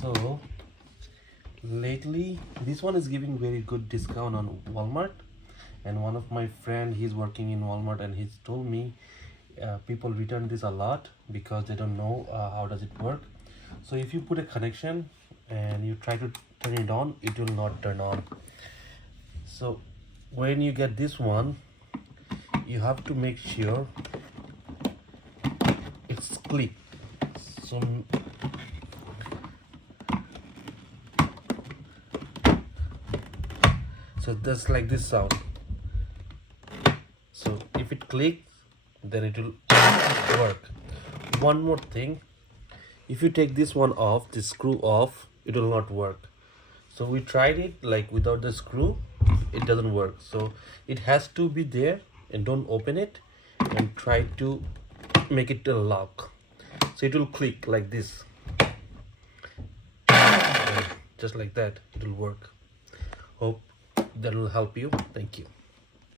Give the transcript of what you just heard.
So lately this one is giving very good discount on Walmart, and one of my friend, he's working in Walmart, and he's told me people return this a lot because they don't know how does it work. So if you put a connection and you try to turn it on, it will not turn on. So when you get this one, you have to make sure it's click. So that's like this sound. So if it clicks, then it will work. One more thing, if you take this one off, this screw off, it will not work. So we tried it like without the screw, it doesn't work. So it has to be there, and don't open it and try to make it a lock. So it will click like this, and just like that it will work. Hope that will help you. Thank you.